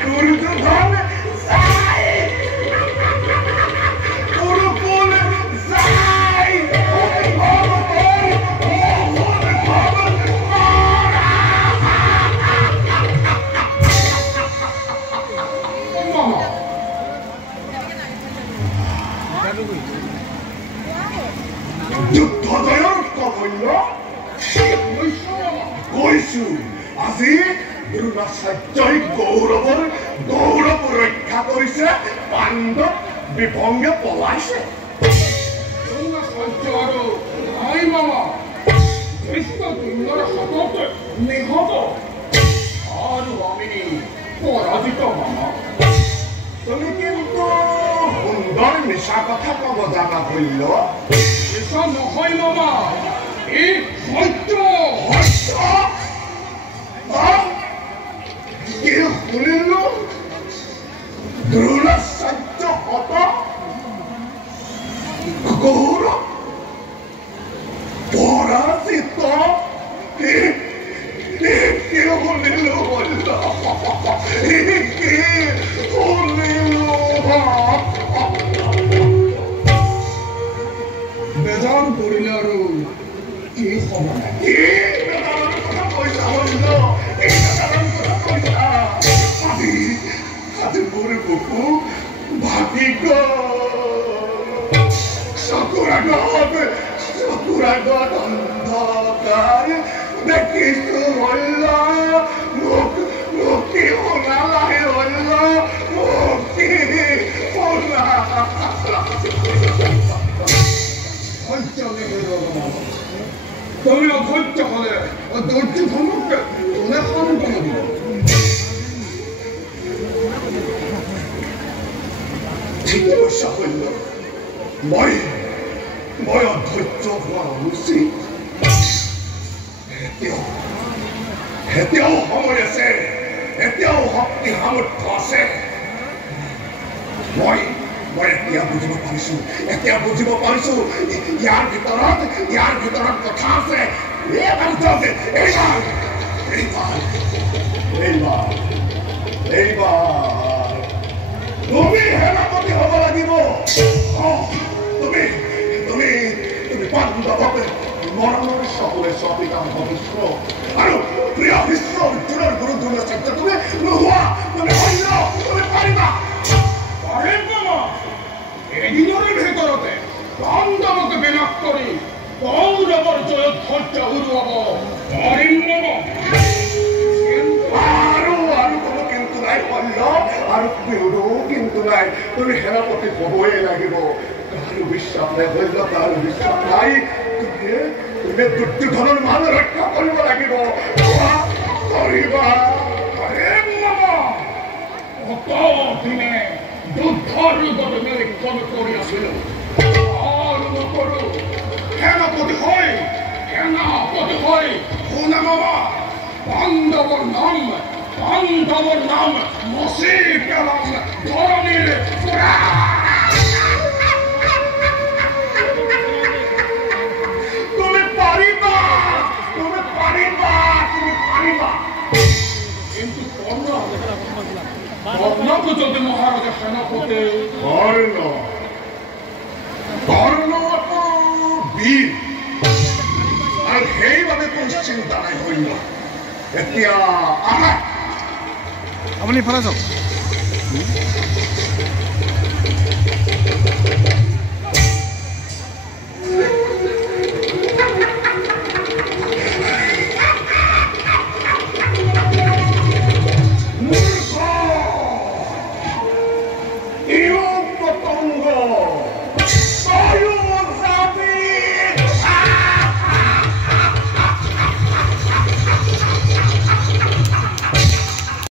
দুৰ্যোধন যাই কুৰুকুল যাই যুদ্ধ জয়ৰ কবল্য কৈছো আজি দ্ৰোণাচাৰ্যই গৌৰৱৰ গৌৰৱ ৰক্ষা কৰিছে পাণ্ডৱ বিভংগে পলাইছে দ্ৰোণাচাৰ্য আৰু নাই মামা কৃষ্ণ দুৰ্গৰ হাতত নিহত আৰু আমি পৰাজিত মামা তুমি কিন্তু সুন্দৰ মিছা কথা কব জানা ভল্য মিছা নহয় মামা এই সত্য কি শুনিলো দ্ৰোণাচাৰ্য হত গৌৰৱ পৰাজিত কি শুনিলো ভল্য কি শুনিলো বেজান কৰিলে আৰু কি সময় আজি মোৰ বুকু ভাগি চকুৰ আগত অন্ধকাৰ দেখিছো হল্য মুক্তি শুনালাই হল্য মুক্তি শুনা তুমি অধৈৰ্য হলে দুৰ্যোধনক কোনে সান্তনা দিব ঠিকে কৈছা হল্য মই অধৈৰ্য হোৱা উচিত এতিয়াও সময় আছে এতিয়াও শক্তি সামৰ্থ্য আছে মই এতিয়া বুজিব পাৰিছো ইয়াৰ ভিতৰত কথা আছে এইবাৰ তুমি সেনাপতি হ'ব লাগিব তুমি পাণ্ডৱক মৰণৰ চকুৰে চপিতা ভৱিষ্য আৰু প্ৰিয় বিশ্ব অৰ্জুনৰ গুৰু দ্ৰোণাচাৰ্য তুমি নোহোৱা তুমি অন্য তুমি পাৰিবা এদিনৰে ভিতৰতে পাণ্ডৱক বিনাশ কৰি কৌৰৱৰ জয়ত ধৈৰ্য উৰুৱাব পাৰিম মামা আৰু কোনো কিন্তু নাই হল্য আৰু কিন্তু নাই তুমি সেনাপতি হ'বই লাগিব কাৰো বিশ্বাস নাই হল্য কাৰো বিশ্বাস নাই তুমি দুৰ্যোধনৰ মান ৰক্ষা কৰিব লাগিব কৰিবা দিনে যুদ্ধৰ ৰূপত নিৰীক্ষণ কৰি আছিলো আৰু নকৰো সেনাপতি হয় শুনা মামা পাণ্ডৱৰ নাম মচি পেলাম ধৰণীৰ পৰা তুমি পাৰিবা কিন্তু কৰ্ণক যদি মহাৰাজা সেনাপতি কৰ্ণ বীৰ আৰু সেইবাবে কোনো চিন্তা নাই হল্য এতিয়া আপুনি ফালে যাওক